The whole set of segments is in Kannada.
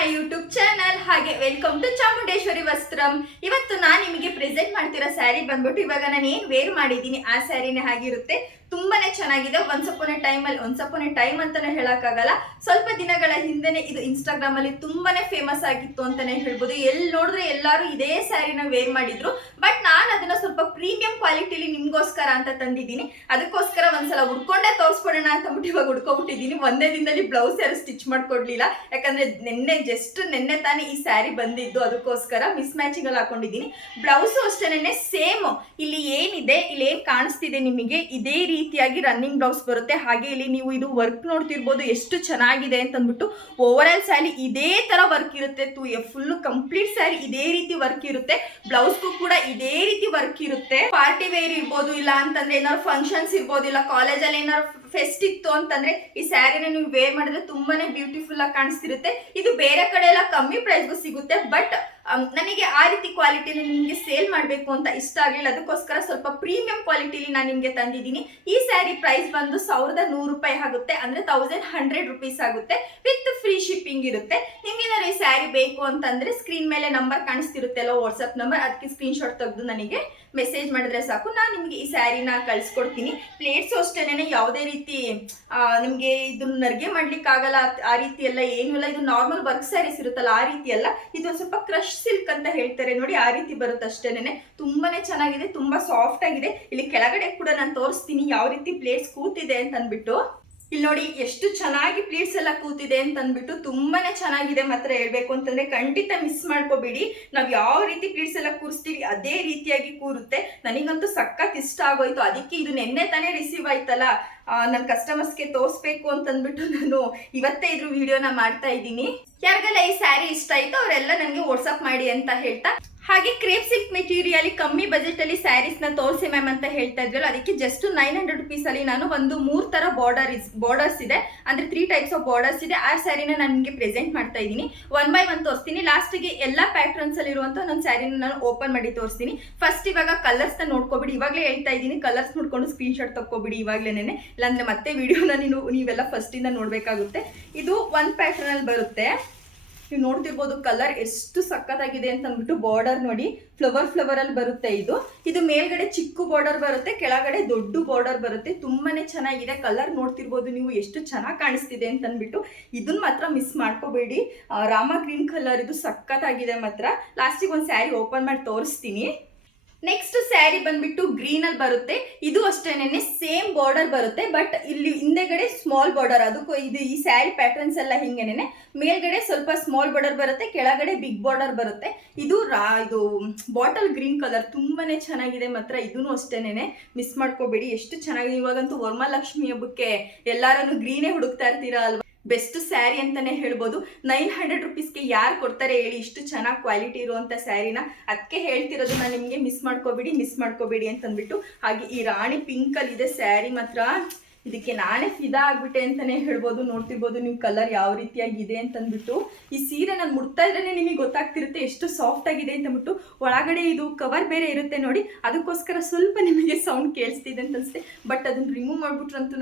ಮೈ ಯೂಟ್ಯೂಬ್ ಚಾನಲ್ ಹಾಗೆ ವೆಲ್ಕಮ್ ಟು ಚಾಮುಂಡೇಶ್ವರಿ ವಸ್ತ್ರಂ. ಇವತ್ತು ನಾನು ನಿಮಗೆ ಪ್ರೆಸೆಂಟ್ ಮಾಡ್ತಿರೋ ಸ್ಯಾರಿ ಬಂದ್ಬಿಟ್ಟು ಇವಾಗ ನಾನು ಏನು ವೇರ್ ಮಾಡಿದ್ದೀನಿ ಆ ಸ್ಯಾರಿನೇ ಆಗಿರುತ್ತೆ ತುಂಬಾನೇ ಚೆನ್ನಾಗಿದೆ. ಒನ್ಸ್ ಟೈಮ್ ಅಲ್ಲಿ ಒನ್ಸ್ ಟೈಮ್ ಅಂತಾನೆ ಹೇಳಕ್ಕಾಗಲ್ಲ. ಸ್ವಲ್ಪ ದಿನಗಳ ಹಿಂದೆನೆ ಇದು ಇನ್ಸ್ಟಾಗ್ರಾಮ್ ಅಲ್ಲಿ ತುಂಬಾನೇ ಫೇಮಸ್ ಆಗಿತ್ತು ಅಂತಾನೆ ಹೇಳ್ಬೋದು. ಎಲ್ಲಿ ನೋಡಿದ್ರೆ ಎಲ್ಲರೂ ಇದೇ ಸ್ಯಾರಿನ ವೇರ್ ಮಾಡಿದ್ರು. ಬಟ್ ನಾನು ಅದನ್ನ ಸ್ವಲ್ಪ ಪ್ರೀಮಿಯಂ ಕ್ವಾಲಿಟಿಲಿ ನಿಮ್ಗೋಸ್ಕರ ಅಂತ ತಂದಿದ್ದೀನಿ. ಅದಕ್ಕೋಸ್ಕರ ಒಂದ್ಸಲ ಉಡ್ಕೊಂಡೇ ತೋರಿಸ್ಕೊಡೋಣ ಅಂತ ಬಿಟ್ಟು ಇವಾಗ ಉಡ್ಕೊಬಿಟ್ಟಿದ್ದೀನಿ ಒಂದೇ ದಿನದಲ್ಲಿ ಬ್ಲೌಸ್ ಯಾರು ಸ್ಟಿಚ್ ಮಾಡ್ಕೊಡ್ಲಿಲ್ಲ. ಯಾಕಂದ್ರೆ ನಿನ್ನೆ ಜಸ್ಟ್ ನಿನ್ನೆ ತಾನೇ ಈ ಸ್ಯಾರಿ ಬಂದಿದ್ದು. ಅದಕ್ಕೋಸ್ಕರ ಮಿಸ್ ಮ್ಯಾಚಿಂಗ್ ಅಲ್ಲಿ ಹಾಕೊಂಡಿದ್ದೀನಿ. ಬ್ಲೌಸ್ ಅಷ್ಟೇನೆ ಸೇಮ್ ಇಲ್ಲಿ ಏನಿದೆ, ಇಲ್ಲಿ ಏನ್ ಕಾಣಿಸ್ತಿದೆ ನಿಮಗೆ, ಇದೇ ರೀತಿಯಾಗಿ ರನ್ನಿಂಗ್ ಬ್ಲೌಸ್ ಬರುತ್ತೆ. ಹಾಗೆ ಇಲ್ಲಿ ನೀವು ಇದು ವರ್ಕ್ ನೋಡ್ತಿರ್ಬೋದು ಎಷ್ಟು ಚೆನ್ನಾಗಿದೆ ಅಂತ ಅಂದ್ಬಿಟ್ಟು ಓವರ್ ಆಲ್ ಸ್ಯಾರಿ ಇದೇ ತರ ವರ್ಕ್ ಇರುತ್ತೆ. ತು ಫುಲ್ ಕಂಪ್ಲೀಟ್ ಸ್ಯಾರಿ ಇದೇ ರೀತಿ ವರ್ಕ್ ಇರುತ್ತೆ. ಬ್ಲೌಸ್ಗೂ ಕೂಡ ಇದೇ ರೀತಿ ವರ್ಕ್ ಇರುತ್ತೆ. ಪಾರ್ಟಿ ವೇರ್ ಇರ್ಬೋದು, ಇಲ್ಲ ಅಂತಂದ್ರೆ ಏನಾದ್ರು ಫಂಕ್ಷನ್ಸ್ ಇರ್ಬೋದು, ಇಲ್ಲ ಕಾಲೇಜಲ್ಲಿ ಏನಾದ್ರು ಫೆಸ್ಟ್ ಇತ್ತು ಅಂತಂದ್ರೆ ಈ ಸ್ಯಾರಿನ ನೀವು ವೇರ್ ಮಾಡಿದ್ರೆ ತುಂಬಾನೇ ಬ್ಯೂಟಿಫುಲ್ ಆಗಿ ಕಾಣಿಸ್ತಿರುತ್ತೆ. ಇದು ಬೇರೆ ಕಡೆ ಎಲ್ಲ ಕಮ್ಮಿ ಪ್ರೈಸ್ಗೂ ಸಿಗುತ್ತೆ ಬಟ್ ನನಗೆ ಆ ರೀತಿ ಕ್ವಾಲಿಟಿಲಿ ನಿಮಗೆ ಸೇಲ್ ಮಾಡಬೇಕು ಅಂತ ಇಷ್ಟ ಆಗಲಿಲ್ಲ. ಅದಕ್ಕೋಸ್ಕರ ಸ್ವಲ್ಪ ಪ್ರೀಮಿಯಂ ಕ್ವಾಲಿಟಿಲಿ ನಾನು ನಿಮಗೆ ತಂದಿದ್ದೀನಿ. ಈ ಸ್ಯಾರಿ ಪ್ರೈಸ್ ಬಂದು ಸಾವಿರದ ನೂರು ರೂಪಾಯಿ ಆಗುತ್ತೆ, ಅಂದ್ರೆ ತೌಸಂಡ್ ಹಂಡ್ರೆಡ್ ರುಪೀಸ್ ಆಗುತ್ತೆ ವಿತ್ ಫ್ರೀ ಶಿಪ್ಪಿಂಗ್ ಇರುತ್ತೆ. ನಿಮ್ಗೆ ಏನಾದ್ರು ಈ ಸ್ಯಾರಿ ಬೇಕು ಅಂತಂದ್ರೆ ಸ್ಕ್ರೀನ್ ಮೇಲೆ ನಂಬರ್ ಕಾಣಿಸ್ತಿರುತ್ತಲ್ಲ ವಾಟ್ಸಪ್ ನಂಬರ್ ಅದಕ್ಕೆ ಸ್ಕ್ರೀನ್ ಶಾಟ್ ತೆಗೆದು ನನಗೆ ಮೆಸೇಜ್ ಮಾಡಿದ್ರೆ ಸಾಕು. ನಾನು ನಿಮಗೆ ಈ ಸ್ಯಾರಿನ ಕಳಿಸ್ಕೊಡ್ತೀನಿ. ಪ್ಲೇಟ್ಸ್ ಅಷ್ಟೇನೆ ಯಾವುದೇ ರೀತಿ ನಿಮಗೆ ಇದನ್ನ ನರ್ಗೆ ಮಾಡ್ಲಿಕ್ಕೆ ಆಗಲ್ಲ. ಆ ರೀತಿ ಎಲ್ಲ ಏನು ಇಲ್ಲ. ಇದು ನಾರ್ಮಲ್ ವರ್ಕ್ ಸ್ಯಾರೀಸ್ ಇರುತ್ತಲ್ಲ, ಆ ರೀತಿ ಅಲ್ಲ ಇದು ಸ್ವಲ್ಪ ಕ್ರಶ್ ಸಿಲ್ಕ್ ಅಂತ ಹೇಳ್ತಾರೆ. ನೋಡಿ, ಆ ರೀತಿ ಬರುತ್ತೆ ಅಷ್ಟೇನೆ ತುಂಬಾನೇ ಚೆನ್ನಾಗಿದೆ, ತುಂಬಾ ಸಾಫ್ಟ್ ಆಗಿದೆ. ಇಲ್ಲಿ ಕೆಳಗಡೆ ಕೂಡ ನಾನು ತೋರಿಸ್ತೀನಿ ಯಾವ ರೀತಿ ಪ್ಲೇಟ್ಸ್ ಕೂತಿದೆ ಅಂತ ಅಂದ್ಬಿಟ್ಟು ಇಲ್ಲಿ ನೋಡಿ, ಎಷ್ಟು ಚೆನ್ನಾಗಿ ಪ್ಲೇಟ್ಸ್ ಎಲ್ಲ ಕೂತಿದೆ ಅಂತ ಅಂದ್ಬಿಟ್ಟು ತುಂಬಾನೇ ಚೆನ್ನಾಗಿದೆ ಮಾತ್ರ ಹೇಳ್ಬೇಕು ಅಂತಂದ್ರೆ ಖಂಡಿತ ಮಿಸ್ ಮಾಡ್ಕೋಬೇಡಿ. ನಾವ್ ಯಾವ ರೀತಿ ಪ್ಲೇಟ್ಸ್ ಎಲ್ಲ ಕೂರಿಸ್ತೀವಿ, ಅದೇ ರೀತಿಯಾಗಿ ಕೂರುತ್ತೆ. ನನಗಂತೂ ಸಖತ್ ಇಷ್ಟ ಆಗೋಯ್ತು. ಅದಕ್ಕೆ ಇದು ನಿನ್ನೆ ತಾನೇ ರಿಸೀವ್ ಆಯ್ತಲ್ಲ. ನನ್ನ ಕಸ್ಟಮರ್ಸ್ಗೆ ತೋರಿಸ್ಬೇಕು ಅಂತ ಅಂದ್ಬಿಟ್ಟು ನಾನು ಇವತ್ತೇ ಇದ್ರ ವಿಡಿಯೋನ ಮಾಡ್ತಾ ಇದ್ದೀನಿ. ಯಾರಿಗೆಲ್ಲ ಈ ಸ್ಯಾರಿ ಇಷ್ಟ ಆಯ್ತು ಅವರೆಲ್ಲ ನನಗೆ ವಾಟ್ಸಪ್ ಮಾಡಿ ಅಂತ ಹೇಳ್ತಾ. ಹಾಗೆ ಕ್ರೇಪ್ ಸಿಲ್ಕ್ ಮೆಟೀರಿಯಲ್ ಕಮ್ಮಿ ಬಜೆಟ್ ಅಲ್ಲಿ ಸ್ಯಾರೀಸ್ನ ತೋರಿಸಿ ಮ್ಯಾಮ್ ಅಂತ ಹೇಳ್ತಾ ಇದ್ರಲ್ಲ ಅದಕ್ಕೆ ಜಸ್ಟ್ ನೈನ್ ಹಂಡ್ರೆಡ್ ರುಪೀಸ್ ಅಲ್ಲಿ ನಾನು ಒಂದು ಮೂರ್ ತರ ಬಾರ್ಡರ್ ಬಾರ್ಡರ್ಸ್ ಇದೆ. ಅಂದ್ರೆ ತ್ರೀ ಟೈಪ್ಸ್ ಆಫ್ ಬಾರ್ಡರ್ಸ್ ಇದೆ. ಆ ಸ್ಯಾರಿನ ನಾನು ನಿಮಗೆ ಪ್ರೆಸೆಂಟ್ ಮಾಡ್ತಾ ಇದ್ದೀನಿ. ಒನ್ ಬೈ ಒನ್ ತೋರಿಸ್ತೀನಿ. ಲಾಸ್ಟ್ಗೆ ಎಲ್ಲಾ ಪ್ಯಾಟ್ರನ್ಸ್ ಅಲ್ಲಿ ಇರುವಂತ ನನ್ನ ಸ್ಯಾರಿನ ನಾನು ಓಪನ್ ಮಾಡಿ ತೋರಿಸ್ತೀನಿ. ಫಸ್ಟ್ ಇವಾಗ ಕಲರ್ಸ್ನ ನೋಡ್ಕೊಬಿಡಿ. ಇವಾಗಲೇ ಹೇಳ್ತಾ ಇದ್ದೀನಿ ಕಲರ್ಸ್ ನೋಡ್ಕೊಂಡು ಸ್ಕ್ರೀನ್ ಶಾಟ್ ತಕ್ಕೊಬಿಡಿ ಇವಾಗ್ಲೇನೆ ಇಲ್ಲಾಂದ್ರೆ ಮತ್ತೆ ವಿಡಿಯೋನ ನೀನು ನೀವೆಲ್ಲ ಫಸ್ಟ್ ಇಂದ ನೋಡ್ಬೇಕಾಗುತ್ತೆ. ಇದು ಒನ್ ಪ್ಯಾಟ್ರನಲ್ಲಿ ಬರುತ್ತೆ. ನೀವು ನೋಡ್ತಿರ್ಬೋದು ಕಲರ್ ಎಷ್ಟು ಸಖತ್ತಾಗಿದೆ ಅಂತ ಅಂದ್ಬಿಟ್ಟು ಬಾರ್ಡರ್ ನೋಡಿ ಫ್ಲವರ್ ಫ್ಲವರ್ ಅಲ್ಲಿ ಬರುತ್ತೆ ಇದು. ಇದು ಮೇಲ್ಗಡೆ ಚಿಕ್ಕ ಬಾರ್ಡರ್ ಬರುತ್ತೆ, ಕೆಳಗಡೆ ದೊಡ್ಡ ಬಾರ್ಡರ್ ಬರುತ್ತೆ. ತುಂಬಾನೇ ಚೆನ್ನಾಗಿದೆ ಕಲರ್ ನೋಡ್ತಿರ್ಬೋದು ನೀವು ಎಷ್ಟು ಚೆನ್ನಾಗಿ ಕಾಣಿಸ್ತಿದೆ ಅಂತ ಅಂದ್ಬಿಟ್ಟು ಇದನ್ನ ಮಾತ್ರ ಮಿಸ್ ಮಾಡ್ಕೋಬೇಡಿ. ರಾಮ ಗ್ರೀನ್ ಕಲರ್ ಇದು ಸಖತ್ತಾಗಿದೆ ಮಾತ್ರ. ಲಾಸ್ಟಿಗೆ ಒಂದು ಸ್ಯಾರಿ ಓಪನ್ ಮಾಡಿ ತೋರಿಸ್ತೀನಿ. ನೆಕ್ಸ್ಟ್ ಸ್ಯಾರಿ ಬಂದ್ಬಿಟ್ಟು ಗ್ರೀನ್ ಅಲ್ಲಿ ಬರುತ್ತೆ. ಇದು ಅಷ್ಟೇನೆ ಸೇಮ್ ಬಾರ್ಡರ್ ಬರುತ್ತೆ ಬಟ್ ಇಲ್ಲಿ ಹಿಂದೆಗಡೆ ಸ್ಮಾಲ್ ಬಾರ್ಡರ್ ಅದಕ್ಕೂ ಇದು ಈ ಸ್ಯಾರಿ ಪ್ಯಾಟರ್ನ್ಸ್ ಎಲ್ಲ ಹಿಂಗೇನೆ ಮೇಲ್ಗಡೆ ಸ್ವಲ್ಪ ಸ್ಮಾಲ್ ಬಾರ್ಡರ್ ಬರುತ್ತೆ, ಕೆಳಗಡೆ ಬಿಗ್ ಬಾರ್ಡರ್ ಬರುತ್ತೆ. ಇದು ರಾ, ಇದು ಬಾಟಲ್ ಗ್ರೀನ್ ಕಲರ್ ತುಂಬಾನೇ ಚೆನ್ನಾಗಿದೆ ಮಾತ್ರ. ಇದೂ ಅಷ್ಟೇನೆ ಮಿಸ್ ಮಾಡ್ಕೋಬೇಡಿ, ಎಷ್ಟು ಚೆನ್ನಾಗಿದೆ. ಇವಾಗಂತೂ ವರಮಹಾಲಕ್ಷ್ಮಿ ಹಬ್ಬಕ್ಕೆ ಎಲ್ಲಾರನ್ನು ಗ್ರೀನೇ ಹುಡುಕ್ತಾ ಇರ್ತೀರಾ ಅಲ್ವಾ? ಬೆಸ್ಟ್ ಸ್ಯಾರಿ ಅಂತಾನೆ ಹೇಳ್ಬೋದು. ನೈನ್ ಹಂಡ್ರೆಡ್ ರುಪೀಸ್ಗೆ ಯಾರು ಕೊಡ್ತಾರೆ ಹೇಳಿ ಇಷ್ಟು ಚೆನ್ನಾಗಿ ಕ್ವಾಲಿಟಿ ಇರುವಂಥ ಸ್ಯಾರಿನ. ಅದಕ್ಕೆ ಹೇಳ್ತಿರೋದು ನಾನು ನಿಮಗೆ ಮಿಸ್ ಮಾಡ್ಕೋಬೇಡಿ ಮಿಸ್ ಮಾಡ್ಕೋಬೇಡಿ ಅಂತ ಅಂದ್ಬಿಟ್ಟು ಹಾಗೆ ಈ ರಾಣಿ ಪಿಂಕ್ ಅಲ್ಲಿ ಇದೆ ಸ್ಯಾರಿ ಮಾತ್ರ. ಇದಕ್ಕೆ ನಾನೇ ಫಿದಾ ಆಗ್ಬಿಟ್ಟೆ ಅಂತಾನೆ ಹೇಳ್ಬೋದು, ನೋಡ್ತಿರ್ಬೋದು ನೀವು ಕಲರ್ ಯಾವ ರೀತಿಯಾಗಿದೆ ಅಂತ ಅಂದ್ಬಿಟ್ಟು ಈ ಸೀರೆ ನಾನು ಮುಡ್ತಾ ಇದ್ರೆ ನಿಮಗೆ ಗೊತ್ತಾಗ್ತಿರುತ್ತೆ ಎಷ್ಟು ಸಾಫ್ಟ್ ಆಗಿದೆ ಅಂತ ಅಂದ್ಬಿಟ್ಟು ಒಳಗಡೆ ಇದು ಕವರ್ ಬೇರೆ ಇರುತ್ತೆ ನೋಡಿ, ಅದಕ್ಕೋಸ್ಕರ ಸ್ವಲ್ಪ ನಿಮಗೆ ಸೌಂಡ್ ಕೇಳಿಸ್ತಿದೆ ಅಂತ ಅನ್ಸುತ್ತೆ ಬಟ್ ಅದನ್ನ ರಿಮೂವ್ ಮಾಡ್ಬಿಟ್ರಂತೂ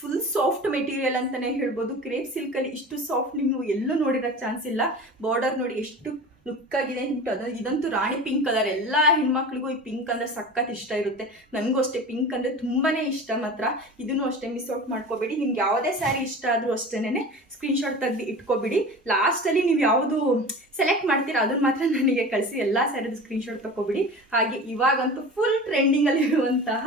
ಫುಲ್ ಸಾಫ್ಟ್ ಮೆಟೀರಿಯಲ್ ಅಂತಾನೆ ಹೇಳ್ಬೋದು. ಕ್ರೇಪ್ ಸಿಲ್ಕಲ್ಲಿ ಇಷ್ಟು ಸಾಫ್ಟ್ ನೀವು ಎಲ್ಲೂ ನೋಡಿರೋ ಚಾನ್ಸ್ ಇಲ್ಲ. ಬಾರ್ಡರ್ ನೋಡಿ ಎಷ್ಟು ಲುಕ್ ಆಗಿದೆ ಅಂದ್ಬಿಟ್ಟು ಅದು ಇದಂತೂ ರಾಣಿ ಪಿಂಕ್ ಕಲರ್ ಎಲ್ಲ ಹೆಣ್ಮಕ್ಳಿಗೂ ಈ ಪಿಂಕ್ ಅಂದ್ರೆ ಸಖತ್ ಇಷ್ಟ ಇರುತ್ತೆ. ನನಗೂ ಅಷ್ಟೇ ಪಿಂಕ್ ಅಂದರೆ ತುಂಬಾನೇ ಇಷ್ಟ ಮಾತ್ರ. ಇದನ್ನು ಅಷ್ಟೇ ಮಿಸ್ ಔಟ್ ಮಾಡ್ಕೋಬೇಡಿ. ನಿಮ್ಗೆ ಯಾವುದೇ ಸ್ಯಾರಿ ಇಷ್ಟ ಆದರೂ ಅಷ್ಟೇನೆ ಸ್ಕ್ರೀನ್ಶಾಟ್ ತೆಗೆದು ಇಟ್ಕೋಬಿಡಿ. ಲಾಸ್ಟಲ್ಲಿ ನೀವು ಯಾವುದು ಸೆಲೆಕ್ಟ್ ಮಾಡ್ತೀರಾ ಅದನ್ನ ಮಾತ್ರ ನನಗೆ ಕಳಿಸಿ. ಎಲ್ಲ ಸ್ಯಾರಿದು ಸ್ಕ್ರೀನ್ಶಾಟ್ ತಗೋಬಿಡಿ ಹಾಗೆ ಇವಾಗಂತೂ ಫುಲ್ ಟ್ರೆಂಡಿಂಗಲ್ಲಿ ಇರುವಂತಹ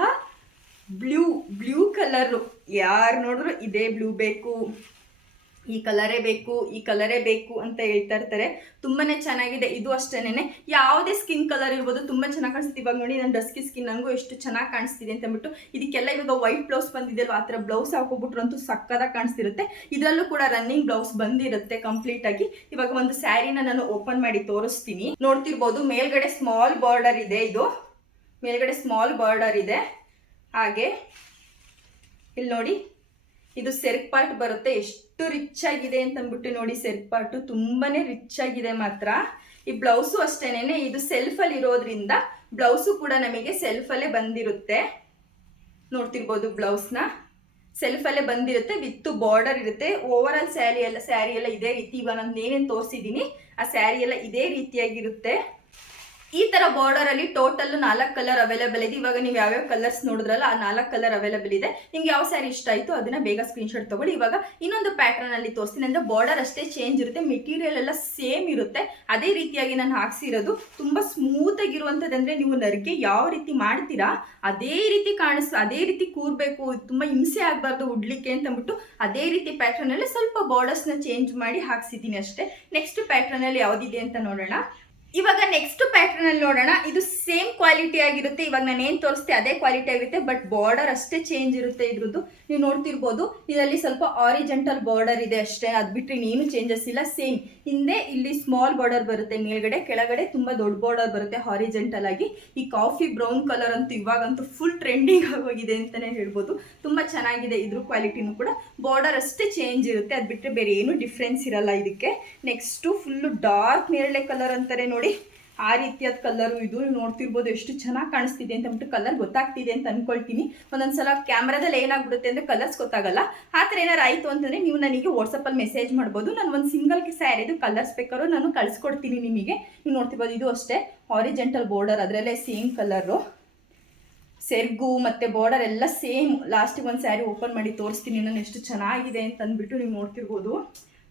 ಬ್ಲೂ ಬ್ಲೂ ಕಲರು ಯಾರು ನೋಡಿದ್ರು ಇದೇ ಬ್ಲೂ ಬೇಕು. ಈ ಕಲರೇ ಬೇಕು, ಈ ಕಲರೇ ಬೇಕು ಅಂತ ಹೇಳ್ತಾ ಇರ್ತಾರೆ. ತುಂಬಾನೇ ಚೆನ್ನಾಗಿದೆ. ಇದು ಅಷ್ಟೇನೆ ಯಾವುದೇ ಸ್ಕಿನ್ ಕಲರ್ ಇರ್ಬೋದು, ತುಂಬಾ ಚೆನ್ನಾಗಿ ಕಾಣಿಸ್ತಿದೆ ಇವಾಗ ನೋಡಿ ನನ್ನ ಡಸ್ಕಿ ಸ್ಕಿನ್ ನನಗೂ ಎಷ್ಟು ಚೆನ್ನಾಗಿ ಕಾಣಿಸ್ತಿದೆ ಅಂತ ಅಂದ್ಬಿಟ್ಟು, ಇದಕ್ಕೆಲ್ಲ ಇವಾಗ ವೈಟ್ ಬ್ಲೌಸ್ ಬಂದಿದೆ ಆ ಥರ ಬ್ಲೌಸ್ ಹಾಕೋಬಿಟ್ರು ಅಂತೂ ಸಕ್ಕದಾಗಿ ಕಾಣಿಸ್ತಿರುತ್ತೆ. ಇದರಲ್ಲೂ ಕೂಡ ರನ್ನಿಂಗ್ ಬ್ಲೌಸ್ ಬಂದಿರುತ್ತೆ ಕಂಪ್ಲೀಟ್ ಆಗಿ. ಇವಾಗ ಒಂದು ಸ್ಯಾರಿನ ನಾನು ಓಪನ್ ಮಾಡಿ ತೋರಿಸ್ತೀನಿ. ನೋಡ್ತಿರ್ಬೋದು, ಮೇಲ್ಗಡೆ ಸ್ಮಾಲ್ ಬಾರ್ಡರ್ ಇದೆ ಇದು. ಮೇಲ್ಗಡೆ ಸ್ಮಾಲ್ ಬಾರ್ಡರ್ ಇದೆ. ಹಾಗೆ, ಇಲ್ಲಿ ನೋಡಿ. ಇದು ಸೆರ್ಕ್ ಪಾರ್ಟ್ ಬರುತ್ತೆ. ಎಷ್ಟು ರಿಚ್ ಆಗಿದೆ ಅಂತ ಅಂದ್ಬಿಟ್ಟು ನೋಡಿ ಸೆರ್ಕ್ ಪಾರ್ಟ್ ತುಂಬಾನೇ ರಿಚ್ ಆಗಿದೆ ಮಾತ್ರ. ಈ ಬ್ಲೌಸು ಅಷ್ಟೇನೆ ಇದು ಸೆಲ್ಫ್ ಅಲ್ಲಿ ಇರೋದ್ರಿಂದ ಬ್ಲೌಸು ಕೂಡ ನಮಗೆ ಸೆಲ್ಫ್ ಅಲ್ಲೇ ಬಂದಿರುತ್ತೆ. ನೋಡ್ತಿರ್ಬೋದು ಬ್ಲೌಸ್ನ. ಸೆಲ್ಫಲ್ಲೇ ಬಂದಿರುತ್ತೆ ವಿತ್ ಬಾರ್ಡರ್ ಇರುತ್ತೆ. ಓವರ್ ಆಲ್ ಸ್ಯಾರಿ ಎಲ್ಲ ಸ್ಯಾರಿ ಎಲ್ಲ ಇದೇ ರೀತಿ. ಇವಾಗ ನಾನು ಏನೇನು ತೋರಿಸಿದ್ದೀನಿ, ಆ ಸ್ಯಾರಿ ಎಲ್ಲ ಇದೇ ರೀತಿಯಾಗಿರುತ್ತೆ. ಈ ತರ ಬಾರ್ಡರ್ ಅಲ್ಲಿ ಟೋಟಲ್ ನಾಲ್ಕು ಕಲರ್ ಅವೈಲೇಬಲ್ ಇದೆ. ಇವಾಗ ನೀವು ಯಾವ್ಯಾವ ಕಲರ್ಸ್ ನೋಡಿದ್ರಲ್ಲ, ಆ ನಾಲ್ಕು ಕಲರ್ ಅವೈಲೇಬಲ್ ಇದೆ. ನಿಮ್ಗೆ ಯಾವ ಸ್ಯಾರಿ ಇಷ್ಟ ಆಯ್ತು ಅದನ್ನ ಬೇಗ ಸ್ಕ್ರೀನ್ಶಾಟ್ ತಗೊಳ್ಳಿ. ಇವಾಗ ಇನ್ನೊಂದು ಪ್ಯಾಟರ್ನ್ ಅಲ್ಲಿ ತೋರಿಸ್ತೀನಿ. ಅಂದ್ರೆ ಬಾರ್ಡರ್ ಅಷ್ಟೇ ಚೇಂಜ್ ಇರುತ್ತೆ ಮೆಟೀರಿಯಲ್ ಎಲ್ಲ ಸೇಮ್ ಇರುತ್ತೆ. ಅದೇ ರೀತಿಯಾಗಿ ನಾನು ಹಾಕ್ಸಿರೋದು ತುಂಬಾ ಸ್ಮೂತ್ ಅಂದ್ರೆ ನೀವು ನರಿಗೆ ಯಾವ ರೀತಿ ಮಾಡ್ತೀರಾ, ಅದೇ ರೀತಿ ಕಾಣಿಸ್ ಅದೇ ರೀತಿ ಕೂರ್ಬೇಕು, ತುಂಬಾ ಹಿಂಸೆ ಆಗ್ಬಾರ್ದು ಉಡ್ಲಿಕ್ಕೆ ಅಂತ ಅಂದ್ಬಿಟ್ಟು ಅದೇ ರೀತಿ ಪ್ಯಾಟರ್ನ್ ಅಲ್ಲಿ ಸ್ವಲ್ಪ ಬಾರ್ಡರ್ಸ್ನ ಚೇಂಜ್ ಮಾಡಿ ಹಾಕ್ಸಿದ್ದೀನಿ ಅಷ್ಟೇ. ನೆಕ್ಸ್ಟ್ ಪ್ಯಾಟರ್ನ್ ಅಲ್ಲಿ ಯಾವ್ದಿದೆ ಅಂತ ನೋಡೋಣ. ಇವಾಗ ನೆಕ್ಸ್ಟ್ ಪ್ಯಾಟರ್ನ್ ಅಲ್ಲಿ ನೋಡೋಣ. ಇದು ಸೇಮ್ ಕ್ವಾಲಿಟಿ ಆಗಿರುತ್ತೆ. ಇವಾಗ ನಾನು ಏನು ತೋರಿಸ್ತೆ ಅದೇ ಕ್ವಾಲಿಟಿ ಆಗಿರುತ್ತೆ. ಬಟ್ ಬಾರ್ಡರ್ ಅಷ್ಟೇ ಚೇಂಜ್ ಇರುತ್ತೆ ಇದ್ರದ್ದು. ನೀವು ನೋಡ್ತಿರ್ಬೋದು, ಇದರಲ್ಲಿ ಸ್ವಲ್ಪ ಆರಿಜೆಂಟಲ್ ಬಾರ್ಡರ್ ಇದೆ ಅಷ್ಟೇ. ಅದ್ ಬಿಟ್ಟರೆ ಇನ್ನೇನು ಚೇಂಜಸ್ ಇಲ್ಲ. ಸೇಮ್ ಹಿಂದೆ ಇಲ್ಲಿ ಸ್ಮಾಲ್ ಬಾರ್ಡರ್ ಬರುತ್ತೆ. ಮೇಲ್ಗಡೆ, ಕೆಳಗಡೆ ತುಂಬಾ ದೊಡ್ಡ ಬಾರ್ಡರ್ ಬರುತ್ತೆ ಹಾರಿಜೆಂಟಲ್ ಆಗಿ. ಈ ಕಾಫಿ ಬ್ರೌನ್ ಕಲರ್ ಅಂತೂ ಇವಾಗಂತೂ ಫುಲ್ ಟ್ರೆಂಡಿಂಗ್ ಆಗೋಗಿದೆ ಅಂತಾನೆ ಹೇಳ್ಬೋದು. ತುಂಬಾ ಚೆನ್ನಾಗಿದೆ ಇದ್ರ ಕ್ವಾಲಿಟಿನೂ ಕೂಡ. ಬಾರ್ಡರ್ ಅಷ್ಟೇ ಚೇಂಜ್ ಇರುತ್ತೆ. ಅದ್ ಬಿಟ್ಟರೆ ಬೇರೆ ಏನು ಡಿಫ್ರೆನ್ಸ್ ಇರಲ್ಲ ಇದಕ್ಕೆ. ನೆಕ್ಸ್ಟು ಫುಲ್ಲು ಡಾರ್ಕ್ ನೇರಳೆ ಕಲರ್ ಅಂತಾರೆ ನೋಡಿ. ಆ ರೀತಿಯಾದ ಕಲರು ಇದು. ನೀವು ನೋಡ್ತಿರ್ಬೋದು ಎಷ್ಟು ಚೆನ್ನಾಗಿ ಕಾಣಿಸ್ತಿದೆ ಅಂತ ಅಂದ್ಬಿಟ್ಟು ಕಲರ್ ಗೊತ್ತಾಗ್ತಿದೆ ಅಂತ ಅನ್ಕೊಳ್ತೀನಿ. ಒಂದೊಂದ್ಸಲ ಕ್ಯಾಮ್ರಾದಲ್ಲಿ ಏನಾಗ್ಬಿಡುತ್ತೆ ಅಂದರೆ ಕಲರ್ಸ್ ಗೊತ್ತಾಗಲ್ಲ. ಆ ಥರ ಏನಾರು ಆಯಿತು ಅಂತಂದರೆ ನೀವು ನನಗೆ ವಾಟ್ಸಪ್ಪಲ್ಲಿ ಮೆಸೇಜ್ ಮಾಡ್ಬೋದು. ನಾನು ಒಂದು ಸಿಂಗಲ್ ಸ್ಯಾರಿದು ಕಲರ್ಸ್ ಬೇಕಾದ್ರೂ ನಾನು ಕಳಿಸ್ಕೊಡ್ತೀನಿ ನಿಮಗೆ. ನೀವು ನೋಡ್ತಿರ್ಬೋದು ಇದು ಅಷ್ಟೇ. ಆರಿಜೆಂಟಲ್ ಬಾರ್ಡರ್ ಅದರಲ್ಲೇ ಸೇಮ್ ಕಲರು ಸೆರ್ಗು ಮತ್ತು ಬಾರ್ಡರ್ ಎಲ್ಲ ಸೇಮ್ ಲಾಸ್ಟಿಗೆ ಒಂದು ಸ್ಯಾರಿ ಓಪನ್ ಮಾಡಿ ತೋರಿಸ್ತೀನಿ ನಾನು ಎಷ್ಟು ಚೆನ್ನಾಗಿದೆ ಅಂತ ಅಂದ್ಬಿಟ್ಟು ನೀವು ನೋಡ್ತಿರ್ಬೋದು.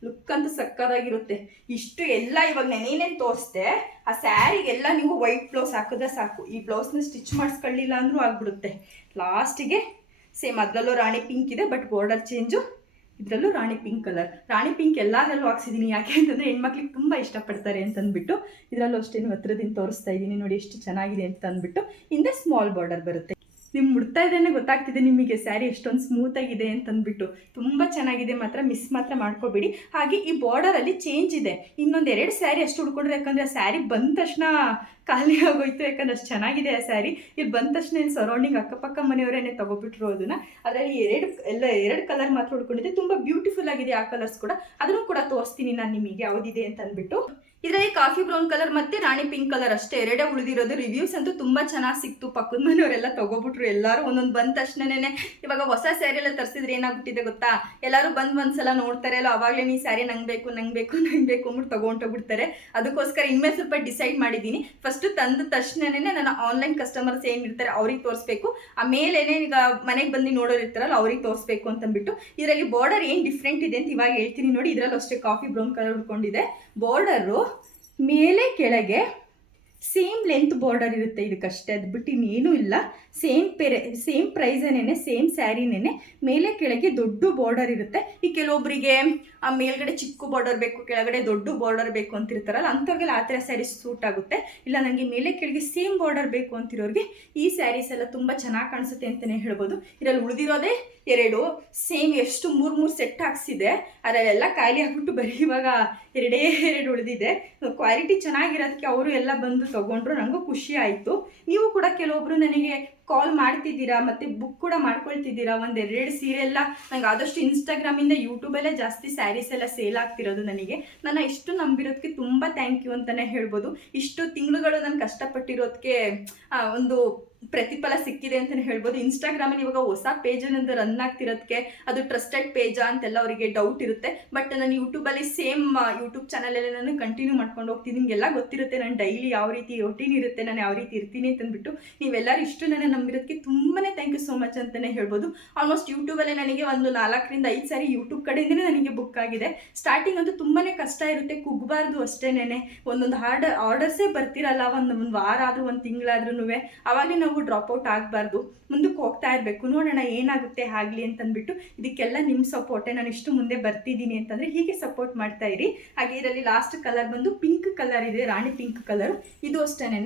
ಲುಕ್ ಅಂತೂ ಸಕ್ಕದಾಗಿರುತ್ತೆ. ಇಷ್ಟು ಎಲ್ಲ ಇವಾಗ ನಾನೇನೇನು ತೋರಿಸ್ದೆ, ಆ ಸ್ಯಾರಿಗೆಲ್ಲ ನೀವು ವೈಟ್ ಬ್ಲೌಸ್ ಹಾಕಿದ್ರೆ ಸಾಕು. ಈ ಬ್ಲೌಸ್ನ ಸ್ಟಿಚ್ ಮಾಡಿಸ್ಕೊಳ್ಳಿಲ್ಲ ಅಂದರೂ ಆಗ್ಬಿಡುತ್ತೆ. ಲಾಸ್ಟಿಗೆ ಸೇಮ್ ಅದರಲ್ಲೂ ರಾಣಿ ಪಿಂಕ್ ಇದೆ ಬಟ್ ಬಾರ್ಡರ್ ಚೇಂಜು ಇದರಲ್ಲೂ ರಾಣಿ ಪಿಂಕ್ ಕಲರ್ ರಾಣಿ ಪಿಂಕ್ ಎಲ್ಲದರಲ್ಲೂ ಹಾಕ್ಸಿದ್ದೀನಿ ಯಾಕೆ ಅಂತಂದರೆ ಹೆಣ್ಮಕ್ಳಿಗೆ ತುಂಬ ಇಷ್ಟಪಡ್ತಾರೆ ಅಂತಂದ್ಬಿಟ್ಟು. ಇದರಲ್ಲೂ ಅಷ್ಟೇನು ಹತ್ರದಿಂದ ತೋರಿಸ್ತಾ ಇದ್ದೀನಿ ನೋಡಿ ಎಷ್ಟು ಚೆನ್ನಾಗಿದೆ ಅಂತ ಅಂದ್ಬಿಟ್ಟು ಹಿಂದೆ ಸ್ಮಾಲ್ ಬಾರ್ಡರ್ ಬರುತ್ತೆ. ನಿಮ್ ಮುಡ್ತಾ ಇದ್ದೇನೆ ಗೊತ್ತಾಗ್ತಿದೆ ನಿಮಗೆ ಸ್ಯಾರಿ ಎಷ್ಟೊಂದು ಸ್ಮೂತ್ ಆಗಿದೆ ಅಂತಂದ್ಬಿಟ್ಟು. ತುಂಬ ಚೆನ್ನಾಗಿದೆ, ಮಾತ್ರ ಮಿಸ್ ಮಾತ್ರ ಮಾಡ್ಕೋಬೇಡಿ. ಹಾಗೆ ಈ ಬಾರ್ಡರ್ ಅಲ್ಲಿ ಚೇಂಜ್ ಇದೆ. ಇನ್ನೊಂದು ಎರಡು ಸ್ಯಾರಿ ಅಷ್ಟು ಉಡ್ಕೊಂಡ್ರೆ ಯಾಕಂದ್ರೆ ಆ ಸ್ಯಾರಿ ಬಂದ ತಕ್ಷಣ ಖಾಲಿ ಆಗೋಯ್ತು, ಯಾಕಂದ್ರೆ ಅಷ್ಟು ಚೆನ್ನಾಗಿದೆ ಆ ಸ್ಯಾರಿ. ಇಲ್ಲಿ ಬಂದ ತಕ್ಷಣ ಇಲ್ಲಿ ಸರೌಂಡಿಂಗ್ ಅಕ್ಕಪಕ್ಕ ಮನೆಯವರೇನೆ ತಗೊಬಿಟ್ರು ಅದನ್ನ. ಅದರಲ್ಲಿ ಎರಡು, ಎಲ್ಲ ಎರಡು ಕಲರ್ ಮಾತ್ರ ಉಡ್ಕೊಂಡಿದೆ ತುಂಬಾ ಬ್ಯೂಟಿಫುಲ್ ಆಗಿದೆ ಆ ಕಲರ್ಸ್ ಕೂಡ. ಅದನ್ನು ಕೂಡ ತೋರಿಸ್ತೀನಿ ನಾನು ನಿಮಗೆ ಯಾವ್ದಿದೆ ಅಂತ ಅಂದ್ಬಿಟ್ಟು ಇದರಲ್ಲಿ ಕಾಫಿ ಬ್ರೌನ್ ಕಲರ್ ಮತ್ತೆ ರಾಣಿ ಪಿಂಕ್ ಕಲರ್ ಅಷ್ಟೇ. ಎರಡೇ ಉಳಿದಿರೋದು. ರಿವ್ಯೂಸ್ ಅಂತೂ ತುಂಬಾ ಚೆನ್ನಾಗಿ ಸಿಕ್ತು. ಪಕ್ಕದ ಮನೆಯವರೆಲ್ಲ ತಗೋಬಿಟ್ರು. ಎಲ್ಲರೂ ಒಂದೊಂದು ಬಂದ ತಕ್ಷಣನೇ ಇವಾಗ ಹೊಸ ಸ್ಯಾರಿ ಎಲ್ಲ ತರಿಸಿದ್ರೆ ಏನಾಗ್ಬಿಟ್ಟಿದೆ ಗೊತ್ತಾ? ಎಲ್ಲರೂ ಬಂದು ಒಂದ್ಸಲ ನೋಡ್ತಾರೆ ಅಲ್ಲ ಅವಾಗಲೇ ನೀ ಸ್ಯಾರಿ ನಂಗೆ ಬೇಕು ನಂಗೆ ಬೇಕು ನಂಗೆ ಬೇಕು ಅಂದ್ಬಿಟ್ಟು ತಗೊಂಡೋಗ್ಬಿಡ್ತಾರೆ ಅದಕ್ಕೋಸ್ಕರ ಇನ್ಮೇಲೆ ಸ್ವಲ್ಪ ಡಿಸೈಡ್ ಮಾಡಿದ್ದೀನಿ. ಫಸ್ಟ್ ತಂದ ತಕ್ಷಣನೇ ನನ್ನ ಆನ್ಲೈನ್ ಕಸ್ಟಮರ್ಸ್ ಏನಿರ್ತಾರೆ ಅವ್ರಿಗೆ ತೋರಿಸ್ಬೇಕು. ಆಮೇಲೆ ಈಗ ಮನೆಗೆ ಬಂದು ನೋಡೋರು ಇರ್ತಾರಲ್ಲ, ಅವ್ರಿಗೆ ತೋರಿಸ್ಬೇಕು ಅಂತಂದ್ಬಿಟ್ಟು. ಇದರಲ್ಲಿ ಬಾರ್ಡರ್ ಏನು ಡಿಫ್ರೆಂಟ್ ಇದೆ ಅಂತ ಇವಾಗ ಹೇಳ್ತೀನಿ ನೋಡಿ. ಇದರಲ್ಲಿ ಅಷ್ಟೇ ಕಾಫಿ ಬ್ರೌನ್ ಕಲರ್ ಉಟ್ಕೊಂಡಿದೆ ಬಾರ್ಡರು ಮೇಲೆ ಕೆಳಗೆ ಸೇಮ್ ಲೆಂತ್ ಬಾರ್ಡರ್ ಇರುತ್ತೆ ಇದಕ್ಕಷ್ಟೇ. ಅದು ಬಿಟ್ಟು ಇನ್ನೇನೂ ಇಲ್ಲ. ಸೇಮ್ ಪೆರೆ ಸೇಮ್ ಪ್ರೈಸನೇನೆ ಸೇಮ್ ಸ್ಯಾರಿನೇನೆ ಮೇಲೆ ಕೆಳಗೆ ದೊಡ್ಡ ಬಾರ್ಡರ್ ಇರುತ್ತೆ. ಈ ಕೆಲವೊಬ್ಬರಿಗೆ ಆ ಮೇಲ್ಗಡೆ ಚಿಕ್ಕ ಬಾರ್ಡರ್ ಬೇಕು, ಕೆಳಗಡೆ ದೊಡ್ಡ ಬಾರ್ಡರ್ ಬೇಕು ಅಂತಿರ್ತಾರಲ್ಲ, ಅಂಥವ್ರಿಗೆಲ್ಲ ಆ ಥರ ಸ್ಯಾರೀಸ್ ಸೂಟ್ ಆಗುತ್ತೆ. ಇಲ್ಲ ನನಗೆ ಮೇಲೆ ಕೆಳಗೆ ಸೇಮ್ ಬಾರ್ಡರ್ ಬೇಕು ಅಂತಿರೋರಿಗೆ ಈ ಸ್ಯಾರೀಸ್ ಎಲ್ಲ ತುಂಬ ಚೆನ್ನಾಗಿ ಕಾಣಿಸುತ್ತೆ ಅಂತಲೇ ಹೇಳ್ಬೋದು. ಇದರಲ್ಲಿ ಉಳಿದಿರೋದೇ ಎರಡು. ಸೇಮ್ ಎಷ್ಟು ಮೂರು ಮೂರು ಸೆಟ್ ಹಾಕ್ಸಿದೆ. ಅದರಲ್ಲೆಲ್ಲ ಖಾಲಿ ಆಗ್ಬಿಟ್ಟು ಬರೀ ಇವಾಗ ಎರಡೇ, ಎರಡು ಉಳಿದಿದೆ. ಕ್ವಾಲಿಟಿ ಚೆನ್ನಾಗಿರೋದಕ್ಕೆ ಅವರು ಎಲ್ಲ ಬಂದು ತಗೊಂಡ್ರು ನನಗೂ ಖುಷಿ ಆಯಿತು. ನೀವು ಕೂಡ ಕೆಲವೊಬ್ರು ನನಗೆ ಕಾಲ್ ಮಾಡ್ತಿದ್ದೀರಾ ಮತ್ತು ಬುಕ್ ಕೂಡ ಮಾಡ್ಕೊಳ್ತಿದ್ದೀರಾ? ಒಂದೆರಡು ಸೀರೆ ಎಲ್ಲ ನಂಗೆ ಆದಷ್ಟು ಇನ್ಸ್ಟಾಗ್ರಾಮಿಂದ ಯೂಟ್ಯೂಬಲ್ಲೇ ಜಾಸ್ತಿ ಸ್ಯಾರೀಸ್ ಎಲ್ಲ ಸೇಲ್ ಆಗ್ತಿರೋದು ನನಗೆ. ನನ್ನ ಇಷ್ಟು ನಂಬಿರೋದಕ್ಕೆ ತುಂಬ ಥ್ಯಾಂಕ್ ಯು ಅಂತಲೇ ಹೇಳ್ಬೋದು. ಇಷ್ಟು ತಿಂಗಳುಗಳು ನಾನು ಕಷ್ಟಪಟ್ಟಿರೋದಕ್ಕೆ ಒಂದು ಪ್ರತಿಫಲ ಸಿಕ್ಕಿದೆ ಅಂತಲೇ ಹೇಳ್ಬೋದು. ಇನ್ಸ್ಟಾಗ್ರಾಮಲ್ಲಿ ಇವಾಗ ಹೊಸ ಪೇಜನ್ನೊಂದು ರನ್ ಆಗ್ತಿರೋದಕ್ಕೆ ಅದು ಟ್ರಸ್ಟೆಡ್ ಪೇಜಾ ಅಂತೆಲ್ಲ ಅವರಿಗೆ ಡೌಟ್ ಇರುತ್ತೆ. ಬಟ್ ನಾನು ಯೂಟ್ಯೂಬಲ್ಲಿ ಸೇಮ್ ಯೂಟ್ಯೂಬ್ ಚಾನಲಲ್ಲಿ ನಾನು ಕಂಟಿನ್ಯೂ ಮಾಡ್ಕೊಂಡು ಹೋಗ್ತೀನಿ. ನಿಮಗೆಲ್ಲ ಗೊತ್ತಿರುತ್ತೆ ನಾನು ಡೈಲಿ ಯಾವ ರೀತಿ ರೊಟೀನ್ ಇರುತ್ತೆ, ನಾನು ಯಾವ ರೀತಿ ಇರ್ತೀನಿ ಅಂತಂದ್ಬಿಟ್ಟು. ನೀವೆಲ್ಲರೂ ಇಷ್ಟು ನನ್ನ ನಂಬಿರೋದಕ್ಕೆ ತುಂಬಾ ಥ್ಯಾಂಕ್ ಯು ಸೋ ಮಚ್ ಅಂತಲೇ ಹೇಳ್ಬೋದು. ಆಲ್ಮೋಸ್ಟ್ ಯೂಟ್ಯೂಬಲ್ಲೇ ನನಗೆ ಒಂದು ನಾಲ್ಕರಿಂದ ಐದು ಸಾರಿ ಯೂಟ್ಯೂಬ್ ಕಡೆಯಿಂದನೇ ನನಗೆ ಬುಕ್ ಆಗಿದೆ. ಸ್ಟಾರ್ಟಿಂಗ್ ಅಂತೂ ತುಂಬಾ ಕಷ್ಟ ಇರುತ್ತೆ, ಕುಗ್ಬಾರ್ದು ಅಷ್ಟೇನೆ ಒಂದೊಂದು ಹಾರ್ಡ್ ಆರ್ಡರ್ಸೇ ಬರ್ತಿರಲ್ಲ, ಒಂದು ಒಂದು ವಾರ ಆದರೂ, ಒಂದು ತಿಂಗಳಾದ್ರೂ ಅವಾಗಲೇ ನಾವು ಡ್ರಾಪ್ಔಟ್ ಆಗಬಾರ್ದು. ಮುಂದಕ್ಕೆ ಹೋಗ್ತಾ ಇರಬೇಕು. ನೋಡೋಣ ಏನಾಗುತ್ತೆ ಆಗಲಿ ಅಂತಂದ್ಬಿಟ್ಟು ಇದಕ್ಕೆಲ್ಲ ನಿಮ್ಮ ಸಪೋರ್ಟೆ ನಾನು ಇಷ್ಟು ಮುಂದೆ ಬರ್ತಿದ್ದೀನಿ ಅಂತಂದರೆ ಹೀಗೆ ಸಪೋರ್ಟ್ ಮಾಡ್ತಾ ಇರಿ. ಹಾಗೆ ಇದರಲ್ಲಿ ಲಾಸ್ಟ್ ಕಲರ್ ಬಂದು ಪಿಂಕ್ ಕಲರ್ ಇದೆ, ರಾಣಿ ಪಿಂಕ್ ಕಲರ್ ಇದು ಅಷ್ಟೇನೆ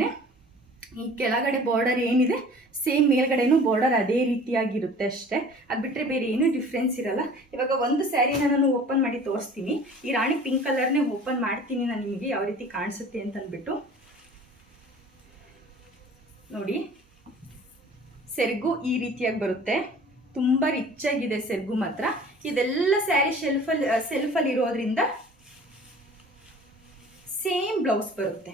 ಈ ಕೆಳಗಡೆ ಬಾರ್ಡರ್ ಏನಿದೆ ಸೇಮ್ ಮೇಲ್ಗಡೆನೂ ಬಾರ್ಡರ್ ಅದೇ ರೀತಿಯಾಗಿರುತ್ತೆ ಅಷ್ಟೇ. ಅದು ಬಿಟ್ಟರೆ ಬೇರೆ ಏನೂ ಡಿಫ್ರೆನ್ಸ್ ಇರಲ್ಲ. ಇವಾಗ ಒಂದು ಸ್ಯಾರಿನ ನಾನು ಓಪನ್ ಮಾಡಿ ತೋರಿಸ್ತೀನಿ. ಈ ರಾಣಿ ಪಿಂಕ್ ಕಲರ್ನೇ ಓಪನ್ ಮಾಡ್ತೀನಿ ನಾನು ನಿಮಗೆ ಯಾವ ರೀತಿ ಕಾಣಿಸುತ್ತೆ ಅಂತಂದ್ಬಿಟ್ಟು. ನೋಡಿ, ಸೆರ್ಗು ಈ ರೀತಿಯಾಗಿ ಬರುತ್ತೆ. ತುಂಬ ರಿಚ್ ಆಗಿದೆ ಸೆರ್ಗು ಮಾತ್ರ. ಇದೆಲ್ಲ ಸ್ಯಾರಿ ಶೆಲ್ಫಲ್ಲಿ ಸೆಲ್ಫಲ್ಲಿ ಇರೋದ್ರಿಂದ ಸೇಮ್ ಬ್ಲೌಸ್ ಬರುತ್ತೆ.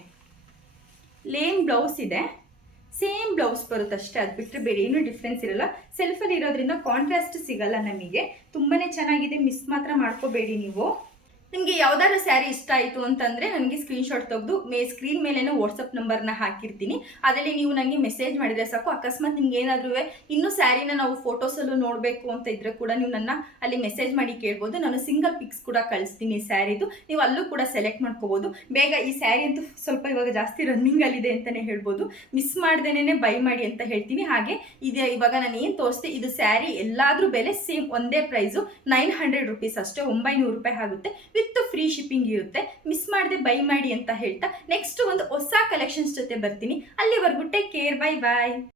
ಲೇನ್ ಬ್ಲೌಸ್ ಇದೆ. ಸೇಮ್ ಬ್ಲೌಸ್ ಬರುತ್ತೆ ಅಷ್ಟೇ, ಅದು ಬಿಟ್ಟರೆ ಬೇರೆ ಏನೂ ಡಿಫ್ರೆನ್ಸ್ ಇರಲ್ಲ. ಸೆಲ್ಫಲ್ಲಿ ಇರೋದ್ರಿಂದ ಕಾಂಟ್ರಾಸ್ಟ್ ಸಿಗಲ್ಲ ನಮಗೆ. ತುಂಬಾ ಚೆನ್ನಾಗಿದೆ ಮಿಸ್ ಮಾತ್ರ ಮಾಡ್ಕೋಬೇಡಿ ನೀವು. ನಿಮಗೆ ಯಾವ್ದಾದ್ರು ಸ್ಯಾರಿ ಇಷ್ಟ ಆಯಿತು ಅಂತಂದರೆ ನನಗೆ ಸ್ಕ್ರೀನ್ಶಾಟ್ ತೆಗೆದು ಮೇ ಸ್ಕ್ರೀನ್ ಮೇಲೇ ವಾಟ್ಸಪ್ ನಂಬರ್ನ ಹಾಕಿರ್ತೀನಿ. ಅದರಲ್ಲಿ ನೀವು ನನಗೆ ಮೆಸೇಜ್ ಮಾಡಿದರೆ ಸಾಕು. ಅಕಸ್ಮಾತ್ ನಿಮ್ಗೆ ಏನಾದರೂ ಇನ್ನೂ ಸ್ಯಾರಿನ ನಾವು ಫೋಟೋಸಲ್ಲೂ ನೋಡಬೇಕು ಅಂತ ಇದ್ರೆ ಕೂಡ ನೀವು ನನ್ನ ಅಲ್ಲಿ ಮೆಸೇಜ್ ಮಾಡಿ ಕೇಳ್ಬೋದು. ನಾನು ಸಿಂಗಲ್ ಪಿಕ್ಸ್ ಕೂಡ ಕಳಿಸ್ತೀನಿ ಸ್ಯಾರಿದು. ನೀವು ಅಲ್ಲೂ ಕೂಡ ಸೆಲೆಕ್ಟ್ ಮಾಡ್ಕೋಬೋದು. ಬೇಗ ಈ ಸ್ಯಾರಿ ಅಂತೂ ಸ್ವಲ್ಪ ಇವಾಗ ಜಾಸ್ತಿ ರನ್ನಿಂಗಲ್ಲಿದೆ ಅಂತಲೇ ಹೇಳ್ಬೋದು. ಮಿಸ್ ಮಾಡ್ದೇನೆ ಬೈ ಮಾಡಿ ಅಂತ ಹೇಳ್ತೀನಿ ಹಾಗೆ ಇದೆ ಇವಾಗ ನಾನು ಏನು ತೋರಿಸ್ತೆ ಇದು ಸ್ಯಾರಿ ಎಲ್ಲಾದ್ರೂ ಬೆಲೆ ಸೇಮ್ ಒಂದೇ ಪ್ರೈಸು ನೈನ್ ಹಂಡ್ರೆಡ್ ರುಪೀಸ್ ಅಷ್ಟೇ, ಒಂಬೈನೂರು ರೂಪಾಯಿ ಆಗುತ್ತೆ. ವಿತ್ ಫ್ರೀ ಶಿಪ್ಪಿಂಗ್ ಇರುತ್ತೆ ಮಿಸ್ ಮಾಡದೆ ಬೈ ಮಾಡಿ ಅಂತ ಹೇಳ್ತಾ ನೆಕ್ಸ್ಟ್ ಒಂದು ಹೊಸ ಕಲೆಕ್ಷನ್ಸ್ ಜೊತೆ ಬರ್ತೀನಿ. ಅಲ್ಲಿವರೆಗೂ ಟೇಕ್ ಕೇರ್ ಬೈ ಬಾಯ್